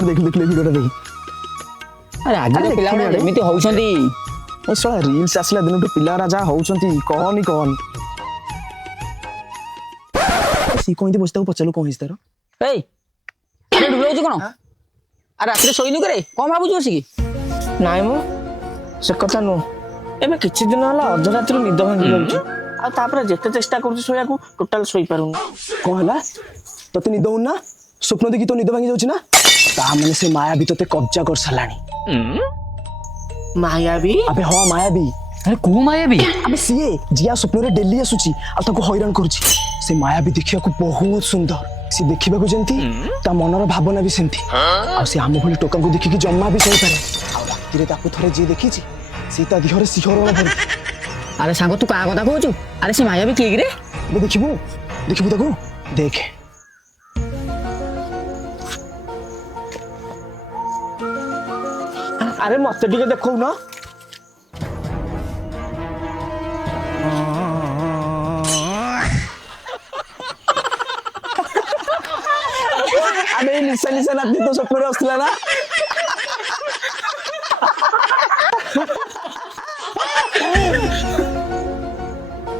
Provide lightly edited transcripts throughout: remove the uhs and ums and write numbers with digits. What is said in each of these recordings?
अरे देख देख वीडियोटा देख अरे आज पिला एमती होउछंती ए सला रील्स आसला दिन पिला जहाँ होउछंती कहनी कहनी सी कहिंदी बसता पचारू कौन हिस्तार ए अरे डुबलाउछ कोन आ रात्रि सोइनु करे कोन भाबुछ बसिकी नाइ मो से कथा नो एबे किछि दिन होला अर्धरात्रि निद भांगी जाउछ आ तापर जेते चेष्टा करूछ सोया को टोटल सोई पारुन कोन हला तते निद होना स्वप्न देखि तो निद भांगी जाउछ ना ता माने से मायावी तते कब्जा कर सलानी मायावी अबे हां मायावी अरे को मायावी अबे सीए जिया स्वप्न रे डेली आसुची आ ताको हैरान करूची से मायावी देखिया को बहुत सुंदर से देखिबा को जंती ता मनर भावना भी सेंती आ से आम भली टोका को देखि कि जम्मा भी सही पारे आ राती रे ताको थरे जे देखिची सीता दिहरे सिहरण भर अरे सांग तू का कथा कहूछु अरे से मायावी के रे बे देखिबू देखिबू ताको देख अरे मत टिके देखौ ना अरे निशा निशा नाती तो स्वप्न आसला ना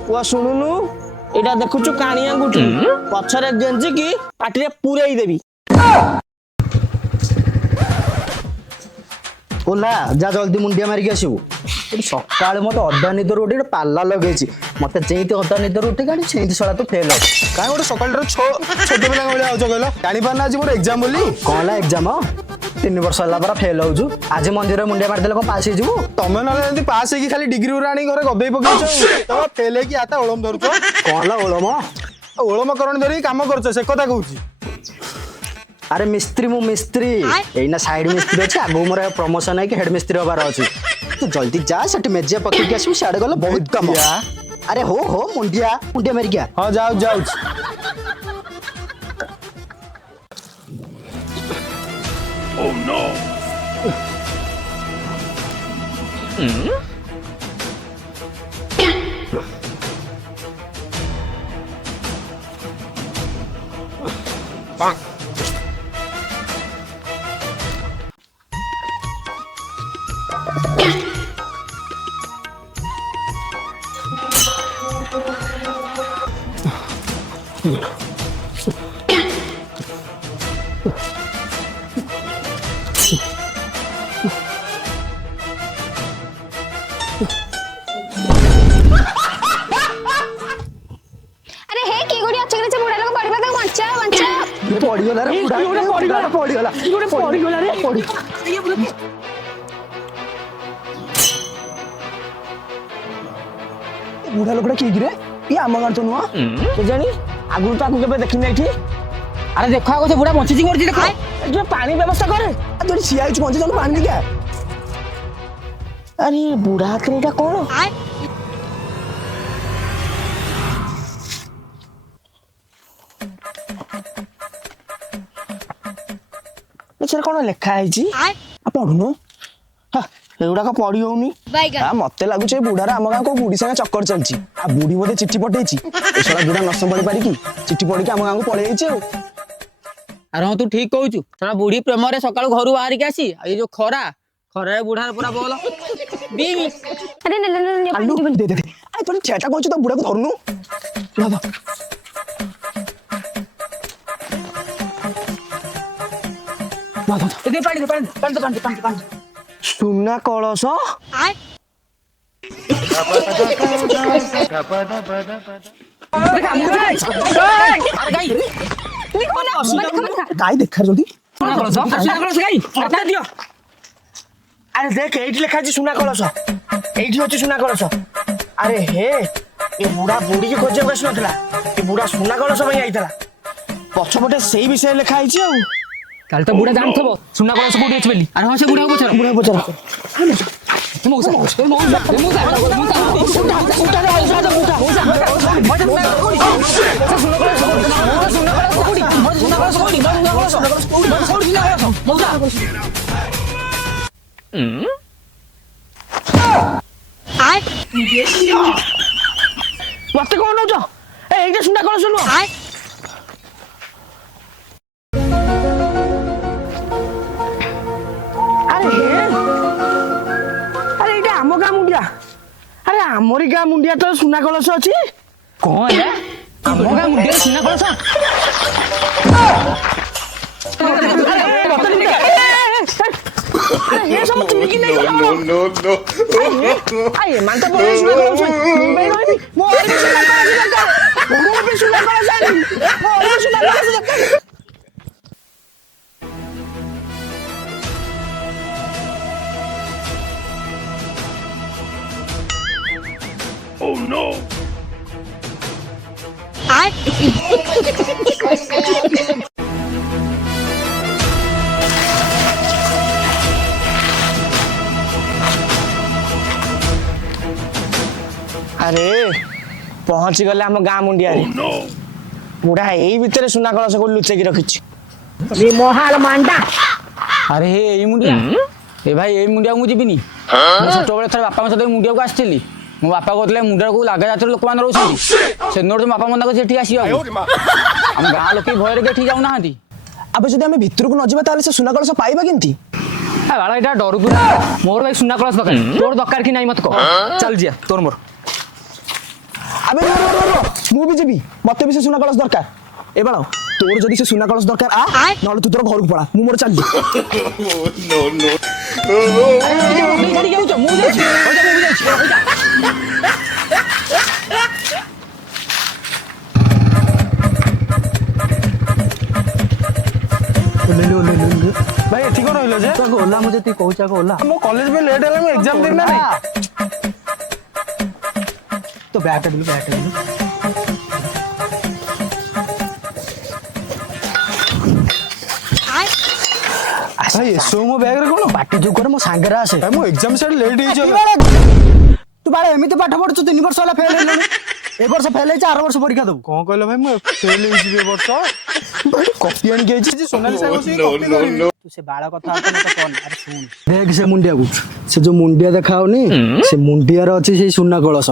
पुआ शुणुनु एटा देखुछु कानी अंगुठी पछरे गेंजी की पाटी रे पुरेई देबी ओला जा जल्दी मुंडिया मारिक आसबू सकाल मत अधा निदर उठे पाला लगे मत जेती अधा निदर उठे गाड़ी से सड़ा तो फेल कहीं गोटे सकाल छोट पिला भाई आज कहल जानी पारना आज मोर एग्जाम बोली कौन ला एग्जाम 3 वर्ष है पर फेल हो आज मंदिर मुंडिया मारिदेले कौन पास हो तमें ना पास होगी खाली डिग्री उरा आनी घर गदई पकड़ तो फेल होगी आता ओलम धरुच कौन ला ओलम ओलम करण धरिक कम कर से कथा कहूँ अरे मिस्त्री मु मिस्त्री एना साइड मिस्त्री अच्छे आगो मोर प्रमोशन है कि हेड मिस्त्री हबार अच्छी तू जल्दी जा सेठ मेजिया पकड़ आसू सियाड़े गल बहुत कम अरे हो मुंडिया मुंडिया मारिक हाँ जाऊ जाऊ Oh no! Bonk. अरे हे की गुडी अच्छे से बुढ़ा लोग पड़िबा त बंचा बंचा पड़ी गला रे पड़ी गला रे पड़ी बुढ़ा लोकटा किए रे ये आम गाँव तो नुआ के जानी आगु तो आगु केबे देखिन एठी अरे देखो आगो से बुढ़ा बंचिची करछि देखो जो पानी व्यवस्था करे आ तोरी सिया छु पहुंचे जन पानी क्या अरे बुढ़ा करेटा कौन एचर कौन लिखा है जी आ पढुनो हां एउडा का पढी होउनी आ मते लागु छे बुढ़ारा हम गां को बुढ़ी संगे चक्कर चलची आ बुढ़ी मोते चिट्ठी पठेची एसला बुढ़ा न संभाली पारी की चिट्ठी पढी के हम गां को पळे आइचे अरे हाँ तू ठीक कहूछु साला बुढ़ी प्रेम रे सकाळ घरु बाहर के आसी आ ये जो खरा रे बुढ़ार पूरा बोल बीमी अरे न आलू दे दे आ तोरी छेटा कहछु त बुढ़ा को धरनु ला दे पानी सुना कलश गाई देखा जल्दी अरे देख एठी लिखा अछि सुना कलश एठी अछि सुना कलश अरे हे ए बुढ़ा बुढ़ी के खोजे बस नथला ए बुढ़ा सुना कलश भई आइतला पछपटे सेही विषय लिखा आइछि आ काल तो बुढ़ा जानथबो सुना कलश कोडी अछि बेली अरे हां से बुढ़ा पछर मौसा मत कौन हो जा ए एक सुना कलश नु ଗାଁ ମୁଣ୍ଡିଆ ତ ସୁନା କଳସ ଅଛି। କଣ ହେଲା ଆମ ଗାଁ ମୁଣ୍ଡିରେ ସୁନା କଳସ? ଏ ସବୁ ଚୁରିକି ନେଇ ଗଲା। No, no, no. ଏମାନେ ତ ବଢିଆ ସୁନା କଳସ। ମୁମ୍ବାଇ ରହିବି ମୋର ବି ସୁନା କଳସ ଦରକାର। ମୋର ବି ସୁନା କଳସ ଆଣିବି। ମୋର ବି ସୁନା କଳସ ଦରକାର। Oh no. ଆରେ ପହଞ୍ଚି ଗଲେ ଆମ ଗାଁ ମୁଣ୍ଡିଆରେ। No. ବୁଢା ଏଇ ଭିତରେ ସୁନା କଳସ କୋଉଠି ଲୁଚେଇକି ରଖିଛି। ଆରେ ହେ ଏଇ ମୁଣ୍ଡିଆ ଏ ଭାଇ ଏଇ ମୁଣ୍ଡିଆକୁ ମୁଁ ଯିବିନି। ମୁଁ ଛୋଟବେଳେ ଥରେ ବାପାଙ୍କ ସହିତ ଏଇ ମୁଣ୍ଡିଆକୁ ଆସିଥିଲି। ମୋ ବାପା କହୁଥିଲେ ମୁଣ୍ଡିଆକୁ ଲାଗା ଜାତିର ଲୋକମାନେ ରହୁଛନ୍ତି। ସେଦିନଠୁ ମୋ ବାପା ମନା କରୁଛି ଏଠିକି ଆସିବାକୁ। ଆମ ଗାଁ ଲୋକେ ଭୟରେ ଏଠିକି ଯାଉନାହାନ୍ତି। ଆବେ ଯଦି ଆମେ ଭିତରକୁ ନ ଯିବା ତାହେଲେ ସେ ସୁନା କଳସ ପାଇବା କେମିତି? ବାଳା ଏଇଟା ଡରୁକୁ ମୋର ଭାଇ ସୁନା କଳସ ଦରକାର। ତୋର ଦରକାର କି ନାହିଁ ମତେ କହ। ଚାଲ ଯିବା ତୋର ମୋର। ଆବେ ମୁଁ ବି ଯିବି। ମତେ ବି ସେ ସୁନା କଳସ ଦରକାର। ଏ ବାଳ ତୋର ଯଦି ସେ ସୁନା କଳସ ଦରକାର ନହେଲେ ତୁ ତୋର ଘରକୁ ପଳା। ମୁଁ ମୋର ଚାଲିଲି। No, no. ଭାଇ ଏଠି କଣ ରହିଲ ଯେ? ଓଲା ମୁଁ ଯଦି କହୁଛି ଆଗ ଓଲା ମୋ କଲେଜ ପାଇଁ ଲେଟ୍ ହେଲା। ମୁଁ ଏକ୍ଜାମ ଦେବି ନା ନାଇଁ? ତ ବ୍ୟାଗଟା ଦେଲୁ ବ୍ୟାଗଟା ଦେଲୁ। ଭାଇ ଏସବୁ ମୋ ବ୍ୟାଗରେ କଣ? ପାଟି ଯୋଉ କରେ ମୋ ସାଙ୍ଗରେ ଆସେ। ଭାଇ ମୋ ଏକ୍ଜାମ ସାଇଡ୍ ଲେଟ୍ ହେଇଯିବ। ତୁ ବାଳେ ଏମିତି ପାଠ ପଢୁଛୁ 3 ବର୍ଷ ହେଲା ଫେଲ୍ ହେଲୁଣି। ଏ ବର୍ଷ ଫେଲ୍ ହେଇଛି ଆର ବର୍ଷ ପରୀକ୍ଷା ଦବୁ। କଣ କହିଲ ଭାଇ ମୁଁ ଫେଲ୍ ହେଇଯିବି ଏ ବର୍ଷ। କପି ଆଣିକି ଆଇଛି ସୋନାଲି ସାହେବ ବସିକି କପି କରିବି। ତୁ ସେ ବାଳ କଥା ମତେ କହନି। ଆରେ ଶୁଣ ଦେଖ ସେ ମୁଣ୍ଡିଆକୁ ସେ ଯୋଉ ମୁଣ୍ଡିଆ ଦେଖା ହଉନି ସେ ମୁଣ୍ଡିଆର ଅଛି ସେଇ ସୁନା କଳସ।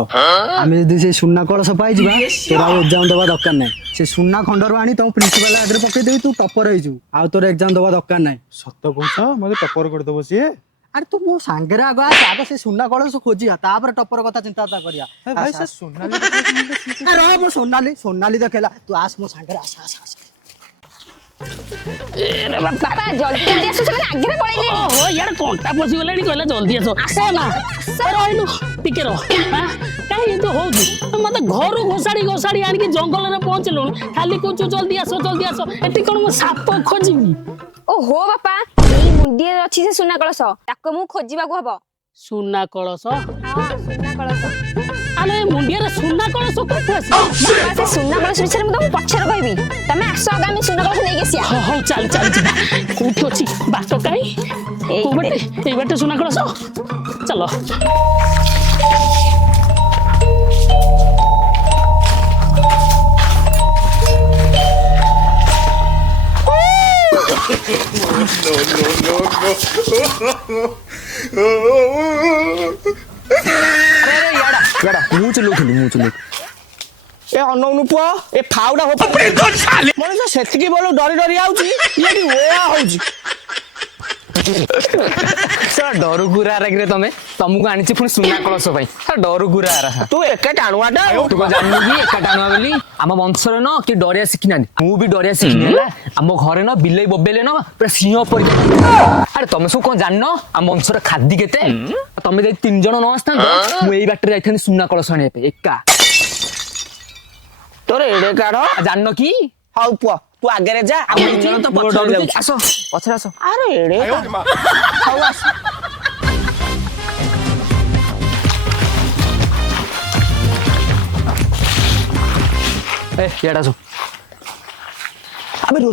ଆମେ ଯଦି ସେଇ ସୁନା କଳସ ପାଇଯିବା ତୋର ଆଉ ଏକ୍ଜାମ ଦବା ଦରକାର ନାହିଁ। ସେ ସୁନା ଖଣ୍ଡରୁ ଆଣି ତମ ପ୍ରିନ୍ସିପାଲ ଆଗରେ ପକେଇଦେବି ତୁ ଟପର ହେଇଯିବୁ। ଆଉ ତୋର ଏକ୍ଜାମ ଦବା ଦରକାର ନାହିଁ। ସତ କହୁଛ ମତେ ଟପର କରିଦବ ସିଏ? ଆରେ ତୁ ମୋ ସାଙ୍ଗରେ ଆଗ ଆସ। ଆଗ ସେ ସୁନା କଳସ ଖୋଜିବା ତାପରେ ଟପର କଥା ଚିନ୍ତାବାର୍ତ୍ତା କରିବା। ଭାଇ ସେ ସୋନାଲି ସୋନାଲି ସୋନାଲି ଦେଖେଇଲା ତୁ ଆସ ମୋ ସାଙ୍ଗରେ ଆସ ଆସ ଆସ। ବାପା ଜଲ୍ଦି ଜଲ୍ଦି ଆସ ସେମାନେ ଆଗରେ ପଳେଇଲେ। ଓହୋ ଇଆଡେ କଣ୍ଟା ପଶିଗଲାଣି କହିଲା ଜଲ୍ଦି ଆସ। ଆସ ନା ରହିଲୁ ଟିକେ ରହ। କାହିଁ ଏମିତି ହଉଛି? ମତେ ଘରୁ ଘୋଷାଡି ଘୋଷାଡି ଆଣିକି ଜଙ୍ଗଲରେ ପହଞ୍ଚିଲୁଣି ଖାଲି କହୁଛୁ ଜଲ୍ଦି ଆସ ଜଲ୍ଦି ଆସ। ଏଠି କଣ ମୁଁ ସାପ ଖୋଜିବି? ଓହୋ ବାପା ଏଇ ମୁଣ୍ଡିଆରେ ଅଛି ସେ ସୁନା କଳସ। ତାକୁ ମୁଁ ଖୋଜିବାକୁ ହବ। ସୁନା କଳସ? ହଁ ସୁନା କଳସ। ଆରେ ମୁଣ୍ଡିଆରେ ସୁନା କଳସ କୋଉଠୁ ଆସିବ? ବାପା ସେ ସୁନା କଳସ ବିଷୟରେ ମୁଁ ତମକୁ ପଛରେ କହିବି। ତମେ ଆସ ଆଗ ଆମେ ସୁନା କଳସ ନେଇକି ଆସିବା। ହଉ ଚାଲ ଚାଲ ଯିବା। କୋଉଠି ଅଛି ବାଟ କାହିଁ? କୋଉ ବାଟେ? ଏଇ ବାଟେ ସୁନା କଳସ। ଚାଲ। ମୁଁ ଚିଲଉଥିଲି ଏ ଅନଉନୁ ପୁଅ ଏ ଫାଉଡା ମଣିଷ ସେତିକି ବେଳୁ ଡରି ଡରି ଆଉଛି ଇଏଠି ଓଆ ହଉଛି। ଡରୁ ଗୁରା ରାଗିରେ ତମକୁ ଆଣିଛି ପୁଣି ସୁନା କଳସ ପାଇଁ। ଡରୁ ଗୁରା ତୁ ଏକା ଟାଣୁଆଟା। ତୁ କଣ ଜାଣିନୁ କି ଏକା ଟାଣୁଆ ବୋଲି? ଆମ ବଂଶରେ ନ କି ଡରିଆ ଶିଖିନାହାନ୍ତି। ମୁଁ ବି ଡରିଆ ଶିଖିନି ହେଲା। ଆମ ଘରେ ନ ବିଲେଇ ବୋବେଇଲେ ନ ପୁରା ସିଂହ ପରିକା। ଆରେ ତମେ ସବୁ କଣ ଜାଣିନ ଆମ ବଂଶର ଖାଦି କେତେ? ତମେ ଯଦି 3 ଜଣ ନ ଆସିଥାନ୍ତ ମୁଁ ଏଇ ବାଟରେ ଯାଇଥାନ୍ତି ସୁନା କଳସ ଆଣିବା ପାଇଁ ଏକା। ତୋର ଏଡେ କାଢ ଜାଣିନ କି? ହଉ ପୁଅ ତୁ ଆଗରେ ଯା। ଆମ ଜଣ ତ ପଛରେ ଯାଉଛି। ଆସ ପଛରେ ଆସ। ଆରେ ଏଡେ ହଉ ଆସ। ଇଆଡେ ଆସ। ଆବେ रो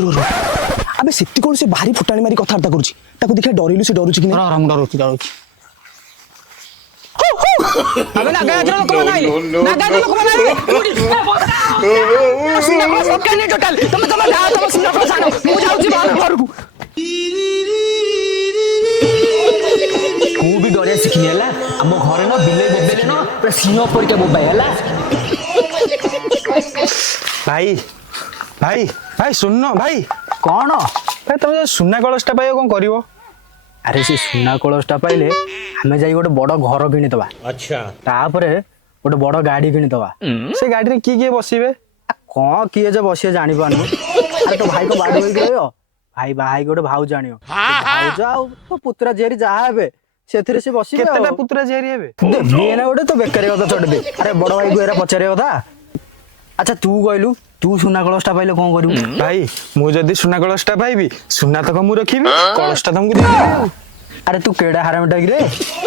ଆବେ ସେତି କଣ ସେ ଭାରି ଫୁଟାଣି ମାରି କଥାବାର୍ତ୍ତା କରୁଛି। ତାକୁ ଦେଖିଆ ଡରିଲୁ ସେ ଡରୁଛି କି ନାହିଁ? ମୁଁ ଡରୁଛି। ଆମେ ନାଗା ଜାତିର ଲୋକମାନେ ଆଇଲେ। ନାଗା ଜାତିର ଲୋକମାନେ ଆଇଲେ। ସୁନା କଳସ ଦରକାର ନାହିଁ ଟୋଟାଲ। ତମେ ଯାଅ ତମ ସୁନା କଳସ ଆଣ। ମୁଁ ଯାଉଛି ଘରକୁ। ମୁଁ ବି ଡରିଆ ଶିଖିନି ହେଲା। ଆମ ଘରେ ନ ବିଲେଇ ବୋବେଇଲେ ନ ପୁରା ସିଂହ ପରିକା ବୋବାଇ ହେଲା। ଭାଇ ଭାଇ ଭାଇ ଶୁଣ ଭାଇ। କଣ ଭାଇ ତମେ ସୁନା କଳସଟା ପାଇବ କଣ କରିବ? ଆରେ ସେ ସୁନା କଳସଟା ପାଇଲେ ଆମେ ଯାଇ ଗୋଟେ ବଡ ଘର କିଣିଦବା। अच्छा। ତାପରେ ଗୋଟେ ବଡ ଗାଡି କିଣିଦବା। ସେ ଗାଡିରେ କିଏ ବସିବେ? କଣ କିଏ ଯେ ବସିବେ ଜାଣିପାରୁନୁ। ଆରେ ତୋ ଭାଇ କଣ ବାଡ ହେଇକି ରହିବ? ଭାଇ ବାହା ହେଇକି ଗୋଟେ ଭାଉଜ ଆଣିବ। ଭାଉଜ ଆଉ ତୋ ପୁତୁରା ଝିଆରୀ ଯାହା ହେବେ ସେଥିରେ ସେ ବସିବେ। କେତେଟା ପୁତୁରା ଝିଆରୀ ହେବେ? ଦେବି ନା ଗୋଟେ ତ ବେକାରୀ କଥା ଚଢିଦେ। ଆରେ ବଡ ଭାଇକୁ ଏରା ପଚାରିବା କଥା। ଆଚ୍ଛା ତୁ କହିଲୁ ତୁ ସୁନା କଳସଟା ପାଇଲେ କଣ କରିବୁ? ଭାଇ ମୁଁ ଯଦି ସୁନା କଳସଟା ପାଇବି ସୁନା ତକ ମୁଁ ରଖିବି, କଳସଟା ତମକୁ ଦେଇଦେବି ଆଉ। ଆରେ ତୁ କେଡା ହାରାମିଟା କିରେ?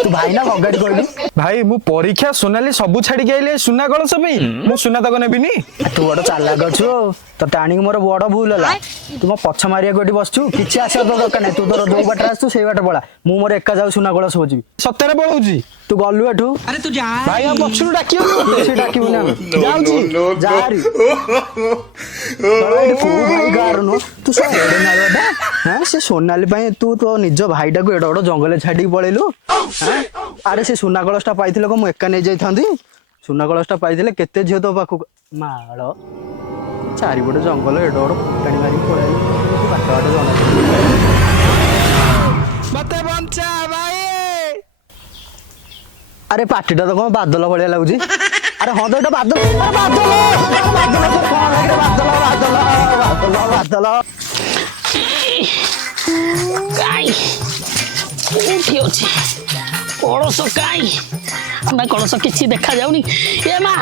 ତୁ ଭାଇ ନା ଭଗାଡି କହିଲୁ? ଭାଇ ମୁଁ ପରୀକ୍ଷା সোনালি ସବୁ ଛାଡିକି ଆଇଲେ ସୁନା କଳସ ପାଇଁ ମୁଁ ସୁନା ତକ ନେବିନି। ତୁ ବଡ ଚାଲାକ ଅଛୁ ତତେ ଆଣିକି ମୋର ବଡ ଭୁଲ ହେଲା। ତୁ ମୋ ପଛ ମାରିବାକୁ ଏଠି ବସଛୁ, କିଛି ଆସିବା ତ ଦରକାର ନାହିଁ। ତୁ ତୋର ଯୋଉ ବାଟରେ ଆସୁ ସେଇ ବାଟ ପଳା। ମୁଁ ମୋର ଏକା ଯାଉ ସୁନା କଳସ ଖୋଜିବି। ସତରେ ପଳଉଛି? ତୁ ଗଲୁ ଏଠୁ ଭାଇ ଆଉ ପଛରୁ ଡାକିବ କିଛି ଡାକିବୁନି ଆମେ। ଯାଉଛି no, no. ଯାହାରି କୋଉ ଭାଇ ଗାଁର ନୁହଁ ତୁ ସେ ଏଡେ ନାଳଟା। ହଁ ସେ ସୋନାଲି ପାଇଁ ତୁ ତୋ ନିଜ ଭାଇଟାକୁ ଏଡେ ବଡ ଜଙ୍ଗଲରେ ଛାଡିକି ପଳେଇଲୁ। ଆରେ ସେ ସୁନା କଳସଟା ପାଇଥିଲେ କଣ ମୁଁ ଏକା ନେଇଯାଇଥାନ୍ତି? ସୁନା କଳସଟା ପାଇଥିଲେ କେତେ ଝିଅ ତୋ ପାଖକୁ ମାଳ ଚାରିପଟେ ଜଙ୍ଗଲ ଏଡେ ବଡ ଫୁଟାଣି ମାରିକି ପଳେଇଲୁ। ବାଟ ବାଟ ଜଣା ମତେ ବଞ୍ଚା ଭାଇ। ଆରେ ପାଟିଟା ତ କଣ ବାଦଲ ଭଳିଆ ଲାଗୁଛି। ଆରେ ହଁ ତ ଏଇଟା ବାଦଲ। ଆରେ ବାଦଲ ବାଦଲ ତ କଣ ଲାଗିରେ ବାଦଲ ବାଦଲ ବାଦଲ ବାଦଲ। କାଇଁ କୋଉଠି ଅଛି କଳସ? କାଇଁ ନା କଳସ କିଛି ଦେଖା ଯାଉନି। ଏ ମା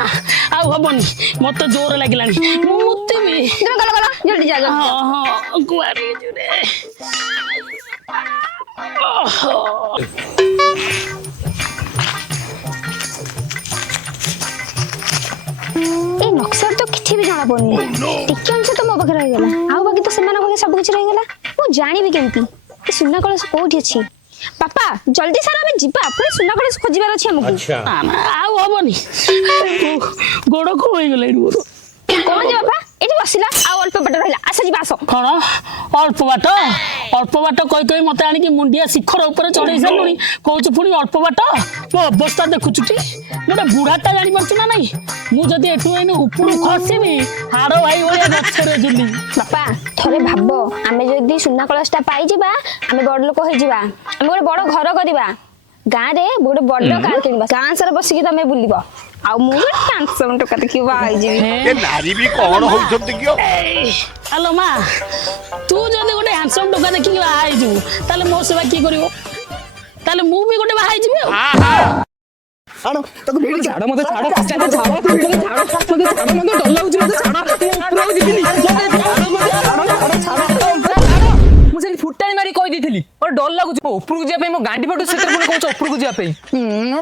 ଆଉ ହବନି, ମତେ ଜୋର ଲାଗିଲାଣି। ମୁଁ ମୁତିବି। ଗଲ ଗଲ ଜଲ୍ଦି ଯା ଜଲ୍ଦି। ହଁ ହଁ କୁଆଡେ ଯିବେ? ଓହୋ এই নকশার তো କିଛି ବି ଜଣା ପଡୁନି। ଟିକେ ଅଂଶ ତ ମୋ ପାଖରେ ରହିଗଲା, ଆଉ ବାକି ତ ସେମାନଙ୍କ ପାଖରେ ସବୁ କିଛି ରହିଗଲା। ମୁଁ ଜାଣିବି କେମିତି ଏ ସୁନା କଳସ କୋଉଠି ଅଛି? ବାପା ଜଲ୍ଦି ସାର ଆମେ ଯିବା, ପୁଣି ସୁନା କଳସ ଖୋଜିବାର ଅଛି ଆମକୁ। ନା, ନା, ଆଉ ହବନି। ଗୋଡ କଣ ହେଇଗଲା ଏଇଠି ମୋର? କଣ ଯେ ବାପା ଏଠି ବସିଲା, ଆଉ ଅଳ୍ପ ବାଟ ରହିଲା। ଆସ ଯିବା ଆସ। କଣ ଅଳ୍ପ ବାଟ? ଅଳ୍ପ ବାଟ କହି କହି ମତେ ଆଣିକି ମୁଣ୍ଡିଆ ଶିଖର ଉପରେ ଚଢେଇ ସାରିଲୁଣି, କହୁଛୁ ପୁଣି ଅଳ୍ପ ବାଟ? ମୋ ଅବସ୍ଥା ଦେଖୁଛୁ ଟି? ଗୋଟେ ବୁଢାଟା ଜାଣିପାରୁଛୁ ନା ନାଇଁ? ମୁଁ ଯଦି ଏଠୁ ଏଇନେ ଉପରୁ ଖସିବି ହାଡ ଭାଇ ଭଳିଆ ଗଛରେ ଝୁଲି। ବାପା ଥରେ ଭାବ, ଆମେ ଯଦି ସୁନା କଳସଟା ପାଇଯିବା ଆମେ ବଡ ଲୋକ ହେଇଯିବା, ଆମେ ଗୋଟେ ବଡ ଘର କରିବା, ଗାଁରେ ଗୋଟେ ବଡ କାର କିଣିବା, ଗାଁ ସାରା ବସିକି ତମେ ବୁଲିବ, ଆଉ ମୁଁ ଗୋଟେ ହ୍ୟାଣ୍ଡସମ୍ ଟୋକା ଦେଖିକି ବାହା ହେଇଯିବି। ଏ ନାରୀ ବି କଣ ହଉଛନ୍ତି କି? ଆଲୋ ମା, ତୁ ଯଦି ଗୋଟେ ହ୍ୟାଣ୍ଡସମ୍ ଟୋକା ଦେଖିକି ବାହା ହେଇଯିବୁ ତାହେଲେ ମୋ ସେବା କିଏ କରିବ? ତାହେଲେ ମୁଁ ବି ଗୋଟେ ବାହା ହେଇଯିବି ଆଉ। ଛାଡ଼ ମତେ ଛାଡ଼ ମତେ ଛାଡ଼ ମତେ ଡର ଲାଗୁଛି ମତେ ଛାଡ଼ ଉପରକୁ ଯିବିନି ମୁଁ ସେଠି ଫୁଟାଣି ମାରି କହିଦେଇଥିଲି ମୋର ଡର ଲାଗୁଛି ଉପରକୁ ଯିବା ପାଇଁ ମୋ ଗାଣ୍ଡି ଫଟୁ ସେଥିରେ ପୁଣି କହୁଛ ଉପରକୁ ଯିବା ପାଇଁ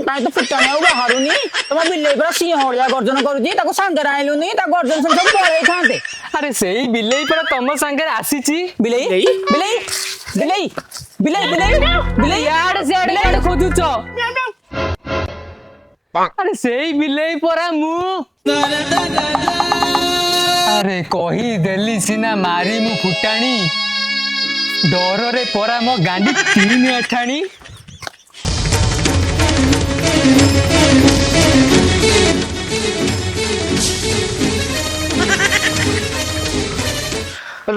କାଇଁ ତ ଫୁଟାଣି ଆଉ ବାହାରୁନି ତମ ବିଲେଇ ପୁରା ସିଂହଳିଆ ଗର୍ଜନ କରୁଛି ତାକୁ ସାଙ୍ଗରେ ଆଇଲୁନି ତା ଗର୍ଜନ ସବୁ ପଳେଇଥାନ୍ତେ ଆରେ ସେଇ ବିଲେଇ ପରା ତମ ସାଙ୍ଗରେ ଆସିଛି ବିଲେଇ ବିଲେଇ ବିଲେଇ ବିଲେଇ ବିଲେଇ ବିଲେଇ ଇଆଡେ ସିଆଡେ ଖୋଜୁଛ ଆରେ ସେଇ ବିଲେଇ ପରା ମୁଁ ଆରେ କହିଦେଲି ସିନା ମାରି ମୁଁ ଫୁଟାଣି ଡରରେ ପରା ମୋ ଗାଣ୍ଡି ତିନି ଆଠାଣି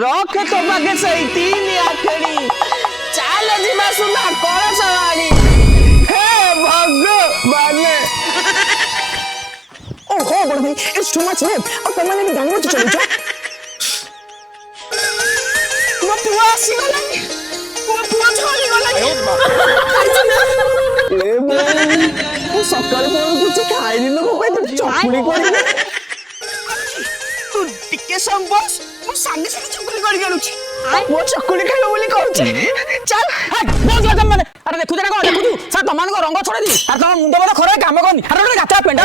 ରଖ ତୋ ପାଖେ ସେଇ ତିନି ଆଠେଣି ଚାଲ ଯିବା ସୁନା କଳସ ବାଡ଼ି ହେ ଭଗବାନ ଓହୋ ବଡ଼ ଭାଇ ଇଟ୍ସ ଟୁ ମଚ୍ ଲେଟ୍ ଆଉ ତମେ ବି ଗାଁରେ ଚଲୁଛ ମୋ ପୁଅ ଆସିଗଲାଣି ମୋ ପୁଅ ଝଡ଼ିଗଲାଣି ମୁଁ ସକାଳେ କଣ କିଛି ଖାଇନି ମୋ ପାଇଁ ତୁ ଚକୁଳି କରିବି ତୁ ଟିକେ ସମ୍ବସ ମୁଁ ସାଙ୍ଗେ ସାଙ୍ଗେ ଚକୁଳି କରିକି ଆଣୁଛି ମୋ ଚକୁଳି ଖାଇବ ବୋଲି କହୁଛି ଚାଲ ମାନେ ଆରେ ଦେଖୁଛ ନା କଣ ଦେଖୁଛୁ ସାର୍ ତମାନଙ୍କ ରଙ୍ଗ ଛଡେଇ ଆରେ ତମ ମୁଣ୍ଡ ବୋଧେ ଖରାପ କାମ କରୁନି ଆରେ ଗୋଟେ ଗାତା ପେଣ୍ଡା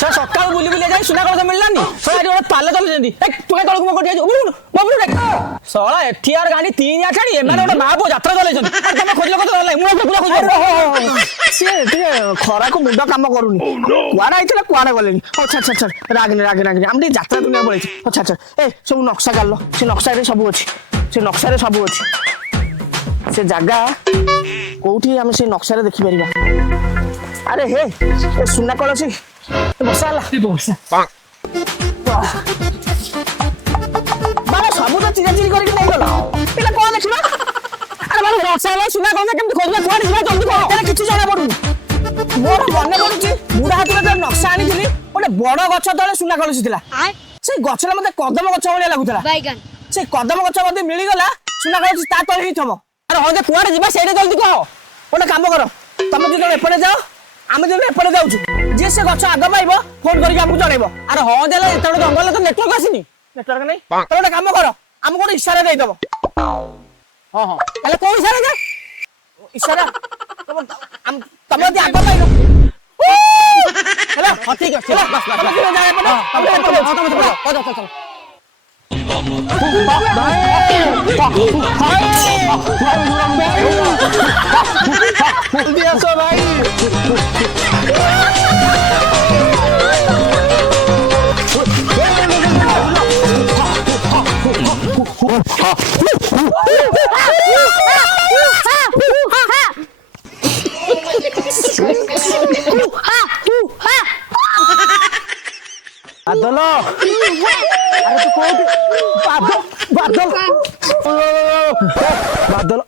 ସେ ସକାଳୁ ବୁଲି ବୁଲି ଯାଇ ସୁନା କଳସ ମିଳିଲାନି ଶଳା ଏଠି ଗୋଟେ ପାଲ ଚଲୁଛନ୍ତି ତୁ କାଇଁ ତଳକୁ ମୋ ଯାଇ ଶଳା ଏଠି ଆର ଗାଡି ତିନି ଆଠାଣି ଏମାନେ ଗୋଟେ ମା ପୁଅ ଯାତ୍ରା ଚଲେଇଛନ୍ତି ତମେ ଖୋଜିଲ କଥା ମୁଁ ସିଏ ଟିକେ ଖରାକୁ ମୁଣ୍ଡ କାମ କରୁନି କୁଆଡେ ଆଇଥିଲେ କୁଆଡେ ଗଲେଣି ଛାଡ ଛାଡ ଛାଡ ରାଗିନି ଆମେ ଟିକେ ଯାତ୍ରା ଦୁନିଆ ପଳେଇଛି ଛାଡ ଏ ସବୁ ନକ୍ସା କାଢିଲ ସେ ନକ୍ସାରେ ସବୁ ଅଛି ସେ ନକ୍ସାରେ ସବୁ ଅଛି ସେ ଜାଗା କୋଉଠି ଆମେ ସେ ନକ୍ସାରେ ଦେଖିପାରିବା ଆରେ ହେ ଏ ସୁନା କଳସି ବର୍ଷା ହେଲା ବାବା ସବୁ ତ ଚିରାଚିରି କରିକି ନେଇଗଲ ପିଲା କଣ ଦେଖିବା ଆରେ ବାବା ବର୍ଷା ହେଲା ସୁନା କଳସ କେମିତି ଖୋଜିବା କୁଆଡେ ଯିବା ଜଲ୍ଦି କହ କିଛି ଜଣା ପଡୁନି ମୋର ମନେ ପଡୁଛି ମୁଁ ବୁଢା ହାତରେ ନକ୍ସା ଆଣିଥିଲି ଗୋଟେ ବଡ ଗଛ ତଳେ ସୁନା କଳସି ଥିଲା ସେ ଗଛଟା ମତେ କଦମ ଗଛ ଭଳିଆ ଲାଗୁଥିଲା ସେ କଦମ ଗଛ ମତେ ମିଳିଗଲା ସୁନା କଳସି ତା ତଳେ ହିଁ ଥବ। ଆରେ ହଁ ଯେ କୁଆଡେ ଯିବା ସେଇଟା ଜଲ୍ଦି କହ। ଗୋଟେ କାମ କର ତମେ ଯେତେବେଳେ ଏପଟେ ଯାଅ ଆମେ ଯେତେବେଳେ ଏପଟେ ଯାଉଛୁ ଯିଏ ସେ ଗଛ ଆଗ ପାଇବ ଫୋନ କରିକି ଆମକୁ ଜଣେଇବ। ଆରେ ହଁ ଦେଲେ ଏତେବେଳେ ଜଙ୍ଗଲରେ ତ ନେଟୱାର୍କ ଆସିନି। ନେଟୱାର୍କ ନାହିଁ ତମେ ଗୋଟେ କାମ କର ଆମକୁ ଗୋଟେ ଇଶାରା ଦେଇଦବ। ହଁ ହଁ ହେଲେ କୋଉ ଇଶାରା ଯେ ଇଶାରା ତମେ ଯଦି ଆଗ ପାଇବ ହେଲା ହଁ ଠିକ ଅଛି ଜଲ୍ଦି ଆସ ଭାଇ। ବାଦଲ ଆରେ ତୁ କୋଉଠି ବାଦଲ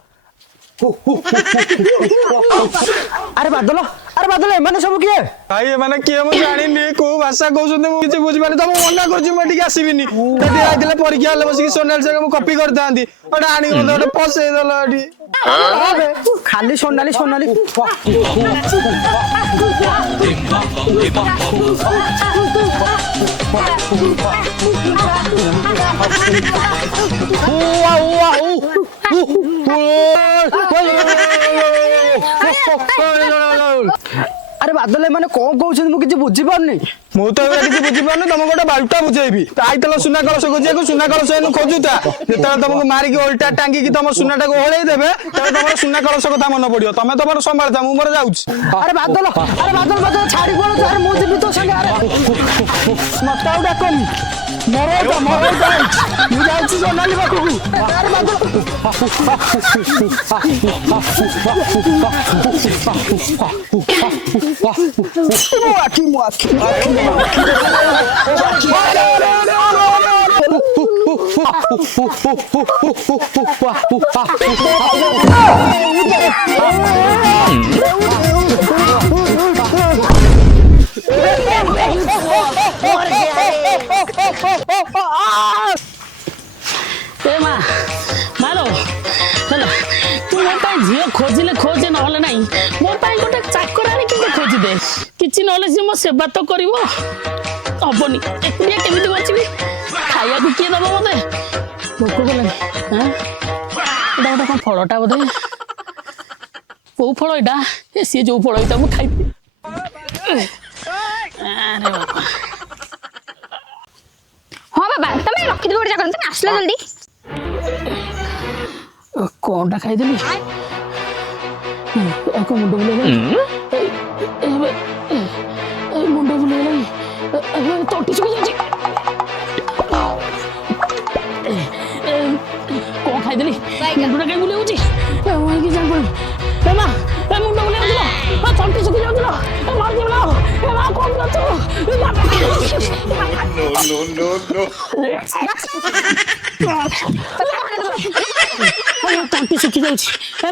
ବାଦଲ ଆରେ ବାଦଲ ଏମାନେ ସବୁ କିଏ? ଭାଇ ଏମାନେ କିଏ ମୁଁ ଜାଣିନି କୋଉ ଭାଷା କହୁଛନ୍ତି ମୁଁ କିଛି ବୁଝିପାରୁନି। ତମ ମନା କରୁଛି ମୁଁ ଏଠିକି ଆସିବିନି। ସେଠି ଯାଇଥିଲେ ପରୀକ୍ଷା ହେଲେ ବସିକି ସୋନାଲି ସାଙ୍ଗେ ମୁଁ କପି କରିଥାନ୍ତି ଗୋଟେ ଆଣିକି ମତେ ଗୋଟେ ପଶେଇ ଦେଲ ଏଠି। ଖାଲି ସୋନାଲି ଆରେ ବାଦଲ ଏମାନେ କଣ କହୁଛନ୍ତି ମୁଁ କିଛି ବୁଝିପାରୁନି। ମୁଁ ତ ଏବେ କିଛି ବୁଝିପାରୁନି ତମକୁ ଗୋଟେ ବାଲ୍ଟା ବୁଝେଇବି। ଆଇତେଲ ସୁନା କଳସ ଖୋଜିବାକୁ ସୁନା କଳସ ଏନୁ ଖୋଜୁଥା ଯେତେବେଳେ ତମକୁ ମାରିକି ଓଲଟା ଟାଙ୍ଗିକି ତମ ସୁନାଟାକୁ ଓହଳେଇ ଦେବେ ତେବେ ତମର ସୁନା କଳସ କଥା ମନେ ପଡିବ। ତମେ ତମର ସମ୍ଭାଳିଥା ମୁଁ ମୋର ଯାଉଛି। ଆରେ ବାଦଲ ଛାଡି ପଳଉଛୁ। ଆରେ ମୁଁ ଯିବି ତୋ ସାଙ୍ଗେ। ଆରେ ମତେ ଆଉ ଡାକନି ମୁଁ ଯାଉଛି ସୋନାଲି ପାଖକୁ। ଆରେ ବାଦଲ ମୋ ଆଖି ମା ମାଲୋ ହେଲା ତୁ ମୋ ପାଇଁ ଝିଅ ଖୋଜିଲେ ଖୋଜେ ନହେଲେ ନାହିଁ ମୋ ପାଇଁ ଗୋଟେ ଚାକରାଣୀ କିନ୍ତୁ ଖୋଜିଦେ। କିଛି ନହେଲେ ସିଏ ମୋ ସେବା ତ କରିବ ହବନି। ଏକୁଟିଆ କେମିତି ବଞ୍ଚିବି? ଖାଇବାକୁ କିଏ ଦବ ମତେ? ଭୋକ କଲାଣି। ଏଇଟା ଗୋଟେ କଣ ଫଳଟା ବୋଧେ? କୋଉ ଫଳ ଏଇଟା? ସିଏ ଯୋଉ ଫଳ ଏଇଟା ମୁଁ ଖାଇବି। ଆରେ ବାପା ହଁ ବାବା ତମେ ରଖିଦେବ ଗୋଟେ ଜାଗା ତମେ ଆସିଲ ଜଲ୍ଦି। କଣଟା ଖାଇଦେଲି? ମୁଣ୍ଡ ବୁଲେଇଲାଣି ମୁଣ୍ଡ ବୁଲେଇଲାଣି ତଣ୍ଟି ଶୁଖି ଯାଉଛି। କଣ ଖାଇଦେଲି ମୁଣ୍ଡଟା କାଇଁ ବୁଲେଇ ହଉଛି ଜାଣିପାରୁନି। ମା ମୁଣ୍ଡ ବୁଲେଇ ହଉଥିଲ ତଣ୍ଟି ଶୁଖି ଯାଉଥିଲ ମାରିଦେଲ ମା କଣ କରୁଛୁ? ତଣ୍ଟି ଶୁଖି ଯାଉଛି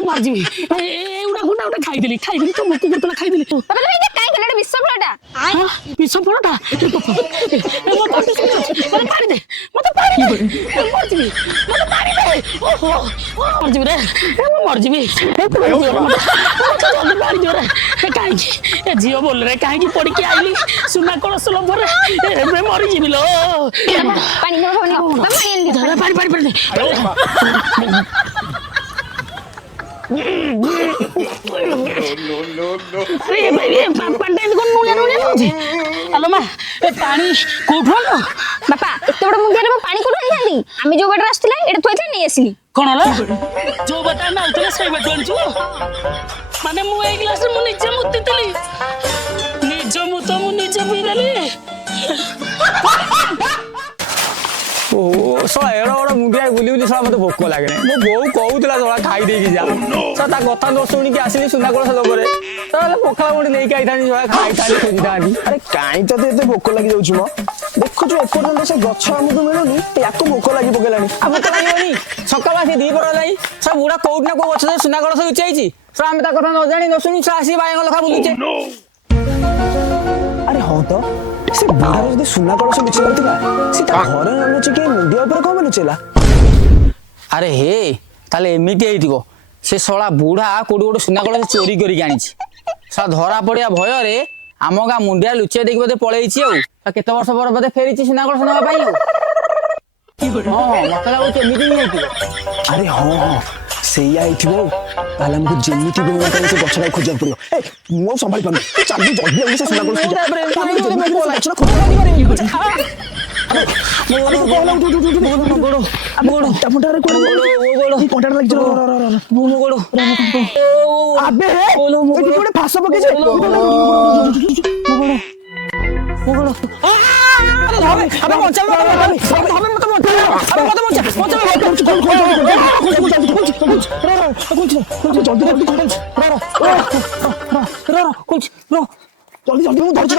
ମରିଯିବି। ଏଗୁଡା ଗୁଣ୍ଡା ଗୋଟେ ଖାଇଦେଲି ତ ଭୋକ କରୁଥିଲା ଖାଇଦେଲି। ବିଷ ଫଳଟା ବିଷ ଫଳଟା ମୋ ତଣ୍ଟି ଶୁଖି ଯାଉଛି। ମତେ ପାଣି ଦେ ମତେ ପାଣି ଦେ ମରିଯିବି ମତେ ପାଣି ଦେ ମରିଯିବି ରେ ମୁଁ ମରିଯିବି ଜଲ୍ଦି ପାଣି ଦିଅ ରେ। କାହିଁକି ଏ ଝିଅ ବୋଲରେ କାହିଁକି ପଡିକି ଆଇଲି ସୁନା କଳସ ଲୋଭରେ ଏବେ ମରିଯିବି ଲୋ। ପାଣି ଆଲୋ ମା ପାଣି କୋଉଠୁ ଆଣିଲ? ବାପା ଏତେ ବଡ ମୁଣ୍ଡରେ ମୁଁ ପାଣି କୋଉଠୁ ଆଣିଥାନ୍ତି? ଆମେ ଯୋଉ ବାଟରେ ଆସିଥିଲେ ଏଇଟା ଥୋଇଥିଲେ ନେଇ ଆସିଲି। କଣ ହେଲା? ଯୋଉ ବାଟ ଆମେ ଆଉଥିଲେ ସେଇ ବାଟ ଆଣିଛୁ? ମାନେ ମୁଁ ଏଇ ଗ୍ଲାସରେ ମୁଁ ନିଜେ ମୁତିଥିଲି ମୁଁ ନିଜେ ପିଇଦେଲି। ଶଳା ଏଡ ବଡ ମୁଣ୍ଡିଆ ବୁଲି ବୁଲି ଶଳା ମତେ ଭୋକ ଲାଗେନି। ମୋ ବୋଉ କହୁଥିଲା ଶଳା ଖାଇ ଦେଇକି ଯା ତା କଥା ନ ଶୁଣିକି ଆସିଲି ସୁନା କଳସ ଲୋଭରେ। ତାହେଲେ ପଖାଳ ମୁଣ୍ଡି ନେଇକି ଆଇଥାନ୍ତି ଶଳା ଖାଇଥାନ୍ତି ଖୋଜିଥାନ୍ତି। ଆରେ କାଇଁ ତତେ ଏତେ ଭୋକ ଲାଗି ଯାଉଛି ମ? ଦେଖୁଛୁ ଏପର୍ଯ୍ୟନ୍ତ ସେ ଗଛ ଆମକୁ ମିଳୁନି ୟାକୁ ଭୋକ ଲାଗି ପକେଇଲାଣି। ଆଉ ଭୋକ ଲାଗିବନି? ସକାଳ ଆସି ଦି ପର ହେଲାଣି ଶଳା ବୁଢା କୋଉଠି ନା କୋଉ ଗଛ ସୁନା କଳସ ଲୁଚେଇଛି। ଶଳା ଆମେ ତା କଥା ନ ଜାଣି ନ ଶୁଣି ଶଳା ଆସିକି ବାଇଗଣ ଲଖା ବୁଲୁଛେ। ତ ସେ ବୁଢାର ଯଦି ସୁନା କଳସ ଲୁଚି ଯାଇଥିଲା ସେ ତା ଘରେ ନ ଲୁଚିକି ମୁଣ୍ଡିଆ ଉପରେ କଣ ଲୁଚେଇଲା? ଆରେ ହେ ତାହେଲେ ଏମିତି ହେଇଥିବ ସେ ଶଳା ବୁଢା କୋଉଠି ଗୋଟେ ସୁନା କଳସ ଚୋରି କରିକି ଆଣିଛି। ଶଳା ଧରା ପଡିବା ଭୟରେ ଆମ ଗାଁ ମୁଣ୍ଡିଆ ଲୁଚେଇ ଦେଇକି ବୋଧେ ପଳେଇଛି ଆଉ। କେତେ ବର୍ଷ ପରେ ବୋଧେ ଫେରିଛି ସୁନା କଳସ ନେବା ପାଇଁ ଆଉ। ହଁ ମତେ ଲାଗୁଛି ଏମିତି ହିଁ ହେଇଥିବ। ଆରେ ହଁ ସେଇଆ ହେଇଥିବ ଆଉ। ତାହେଲେ ଆମକୁ ଯେମିତି ବି ହେଲେ ସେ ଗଛଟାକୁ ଖୋଜିବାକୁ ପଡିବ। ମୁଁ ଆଉ ସମ୍ଭାଳି ପାରୁନି ଚାଲୁ ଜଲ୍ଦି ସେ ସୁନା କଳସ ଫାସ ପକେଇছে জলদি জলদি ମୁଁ ଧରୁଛି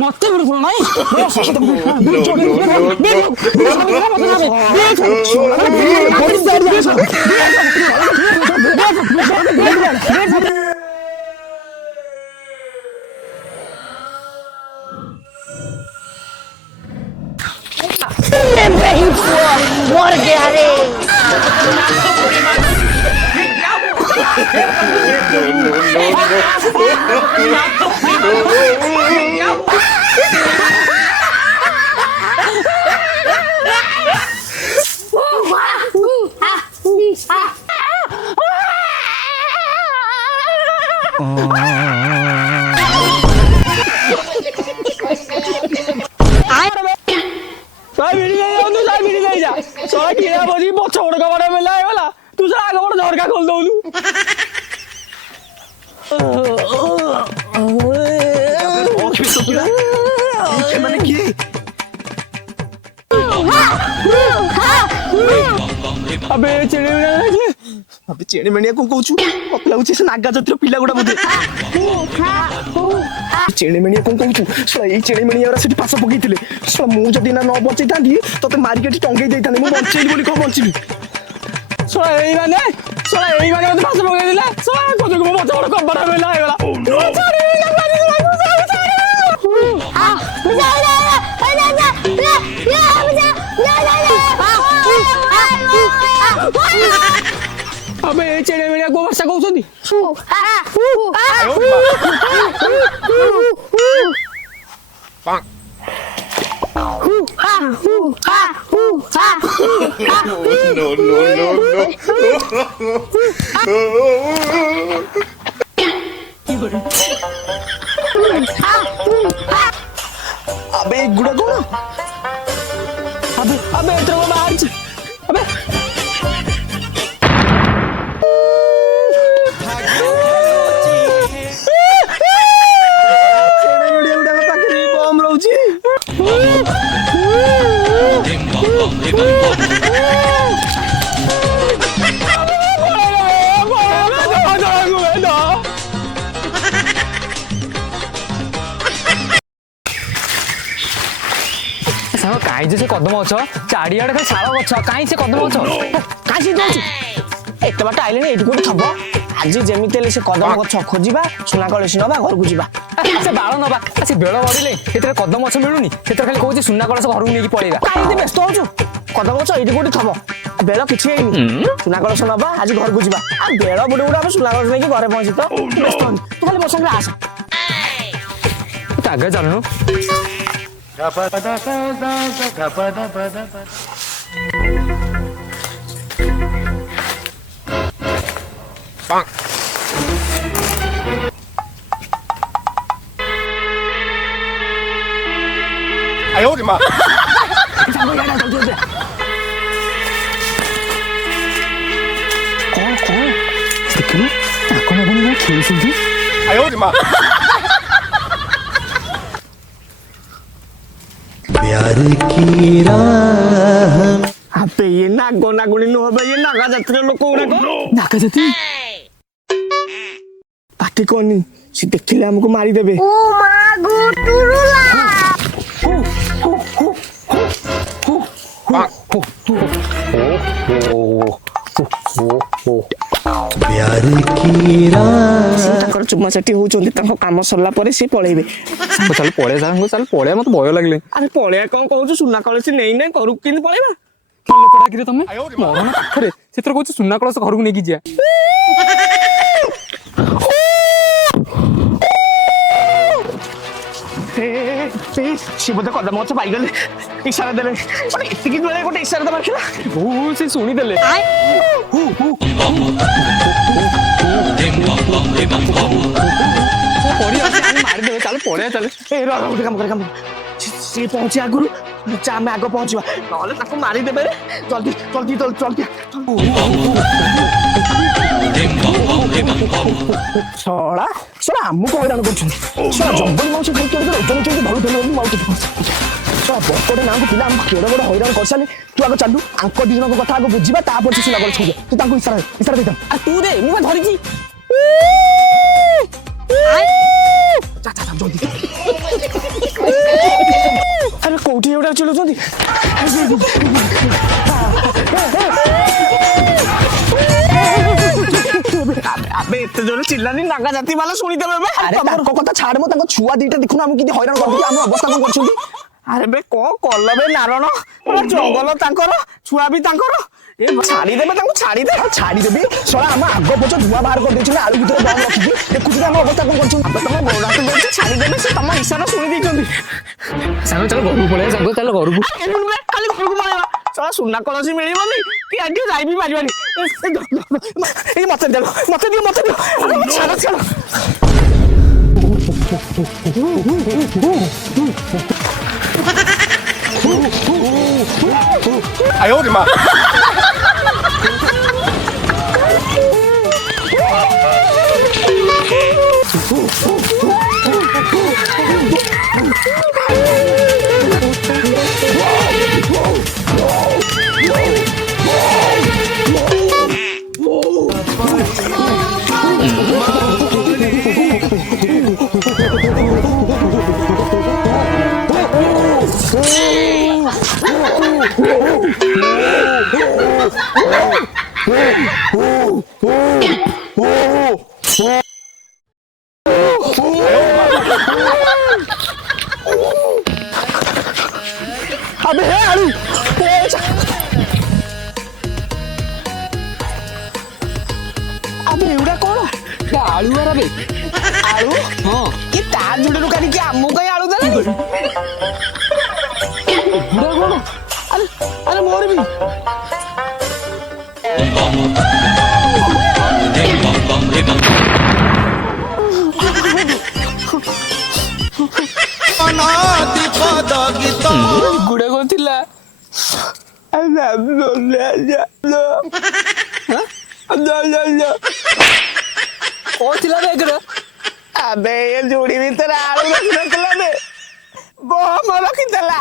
ମତେ ବି ଶୁଣ ନାଇଁ ତୁ ଆଗ ଗୋଟେ ଝରକା ଖୋଲି ଦଉନୁ। ସେମାନେ କିଏ? ଆବେ ଚେଣିମେଣିଆ କଣ କହୁଛୁ? ମତେ ଲାଗୁଛି ସେ ନାଗା ଜାତିର ପିଲା ଗୁଡା ବୋଧେ। ଚେଣିମେଣିଆ କଣ କହୁଛୁ? ଏଇ ଚେଣିମେଣିଆ ସେଠି ପାଶ ପକେଇଥିଲେ। ମୁଁ ଯଦି ନା ନ ବଞ୍ଚେଇଥାନ୍ତି ତତେ ମାରିକି ଏଠି ଟଙ୍ଗେଇ ଦେଇଥାନ୍ତି। ମୁଁ ବଞ୍ଚେଇଲି ବୋଲି କଣ ବଞ୍ଚିବି? ଏଇମାନେ ମତେ ପାଶ ପକେଇଥିଲେ। ମୋ ମତେ ଗୋଟେ କବାଟ ହେଇଗଲା। আবে এই চেড়ে মেড়ে গো ভাষা কହୁଛନ୍ତି? আবে গুড়া কোন? আবে এতর বাহারছে। আবে କାହିଁ ଯେ ସେ କଦମ ଗଛ ଚାରିଆଡେ ଖାଲି ଶାଳ ଗଛ କାହିଁ ସେ କଦମ ଗଛ କାଶି ଦଉଛି ଏତେ ବାଟ ଆଇଲେଣି ଏଇଠି କୋଉଠି ଥବ ଆଜି ଯେମିତି ହେଲେ ସେ କଦମ ଗଛ ଖୋଜିବା ସୁନା କଳସୀ ନବା ଘରକୁ ଯିବା ସେ ବାଳ ନବା ସେ ବେଳ ବଢିଲେ ସେଥିରେ କଦମ ଗଛ ମିଳୁନି ସେଥିରେ ଖାଲି କହୁଛି ସୁନା କଳସ ଘରକୁ ନେଇକି ପଳେଇବା କାହିଁକି ବ୍ୟସ୍ତ ହଉଛୁ କଦମ ଗଛ ଏଇଠି କୋଉଠି ଥବ ବେଳ କିଛି ହେଇନି ସୁନା କଳସ ନବା ଆଜି ଘରକୁ ଯିବା ଆଉ ବେଳ ବୁଡି ବୁଡି ଆମେ ସୁନା କଳସ ନେଇକି ଘରେ ପହଞ୍ଚି ତ ବ୍ୟସ୍ତ ହନି ତୁ ଖାଲି ମୋ ସାଙ୍ଗରେ ଆସ ତୁ ଆଗରେ ଚାଲୁନୁ哎呦我的妈！ କଣ କଣ ଦେଖିଲୁ ତାଙ୍କ ନବନି ନା ଖେଳୁଛନ୍ତି 哎呦我的妈！ ଆବେ ଇଏ ନାଗ ନାଗୁଣୀ ନୁହଁ ବେ ଇଏ ନାଗା ଜାତିର ଲୋକ ଗୁଡାକ ନାକା ଜାତି ପାଟି କନି ସେ ଦେଖିଲେ ଆମକୁ ମାରିଦେବେ ତାଙ୍କ ଚୁମାଚାଟି ହଉଛନ୍ତି ତାଙ୍କ କାମ ସରିଲା ପରେ ସେ ପଳେଇବେ। ଚାଲ ପଳେଇବା ସାଙ୍ଗ, ଚାଲ ପଳେଇବା, ମତେ ଭୟ ଲାଗିଲେ। ଆରେ ପଳେଇବା କଣ କହୁଛୁ? ସୁନା କଳସୀ ନେଇନେ ଘରକୁ କେମିତି ପଳେଇବା? କି ଲୋକଟା କିରେ ତମେ? ମରଣ ପାଖରେ ସେଥିରେ କହୁଛୁ ସୁନା କଳସ ଘରକୁ ନେଇକି ଯିବା। ସିଏ ବୋଧେ କଦମ ଗଛ ପାଇଗଲେ, ଇଶାରା ଦେଲେ। ଏତିକି ବେଳେ ଗୋଟେ ଇଶାରା ଦେବାର ଥିଲା। ସେ ଶୁଣିଦେଲେ। ମାରିଦେବେ, ଚାଲ ପଳେଇବା ଚାଲେ। ଗୋଟେ କାମ କରେ, ସିଏ ପହଞ୍ଚି ଆଗରୁ ଆମେ ଆଗ ପହଞ୍ଚିବା, ନହେଲେ ତାକୁ ମାରିଦେବେ। ଜଲ୍ଦି ଜଲ୍ଦି ଜଲ୍ଦି। ଶଳା ଶଳା ଆମକୁ ହଇରାଣ କରୁଛନ୍ତି। ଶଳା ଜଙ୍ଗଲ ମାଉସୀ ଖାଲି କେମିତି ରହୁଛନ୍ତି ଧରୁଥିଲେ ବୋଲି ମାଉସୀ। ଶଳା ବକଟେ ନାଙ୍କୁ ପିଲା ଆମକୁ କେଡ଼େ ବଡ଼ ହଇରାଣ କରିସାରିଲେ। ତୁ ଆଗ ଚାଲୁ, ଆଙ୍କ ଦି ଜଣଙ୍କ କଥା ଆଗ ବୁଝିବା, ତାପରେ ସେ ସୁନା ଗଛ ତୁ ତାଙ୍କୁ ଇଶାରା ଦେଇଥା। ଆଉ ତୁ ଦେ, ମୁଁ ଧରିଛି। ଆରେ କୋଉଠି ଏଗୁଡ଼ା ଚଲଉଛନ୍ତି? ଆବେ ଏତେ ଜୋରେ ଚିଲ୍ଲାନି, ନାଗା ଜାତି ବାଲା ଶୁଣିଦେବେ। ଆରେ ତାଙ୍କ କଥା ଛାଡ, ତାଙ୍କ ଛୁଆ ଦିଟା ଦେଖୁନ ଆମକୁ କେମିତି ହଇରାଣ କରୁଛନ୍ତି, ଆମ ଅବସ୍ଥା କଣ କରୁଛନ୍ତି। ଆରେ ବେ କଣ କଲ ବେ ନାରଣ? ଜଙ୍ଗଲ ତାଙ୍କର, ଛୁଆ ବି ତାଙ୍କର। ଛାଡିଦେବେ ତାଙ୍କୁ, ଛାଡିଦେବି? ଶଳା ଆମ ଆଗ ପଛ ଧୂଆ ବାହାର କରିଦେଇଛନ୍ତି, ଆଳୁ ଭିତରେ ବମ୍ ରଖିକି। ଦେଖୁଛନ୍ତି ଆମ ଅବସ୍ଥା କଣ କରୁଛନ୍ତି। ତମ ଗୋଡାକୁ ଧରିଛି, ଛାଡିଦେବେ। ସେ ତମ ଇଶାରା ଶୁଣି ଦେଇଛନ୍ତି। ସାଙ୍ଗ ଚାଲ ଘରକୁ ପଳେଇବା, ସାଙ୍ଗ ଚାଲ ଘରକୁ। ଖାଲି ଘରକୁ ପଳେଇବା। ଶଳା ସୁନା କଳସୀ ମିଳିବନି କି ଆଜି ଯାଇ ବି ପାରିବାନି। ମତେ ଦିଅ। ଛାଡ।哎呦我的妈！ अबे हे आलू अबे एवढा कोण आळू वाला बे आळू हाँ की ता जुडू काढी आमू काही आळू देला बुढ़ा कौन अरे अरे मोर भी गुड़ा कौन थिला कौन थिला बे एकरा अबे ये जोड़ी भीतर आळू रखिला बे बम रखितला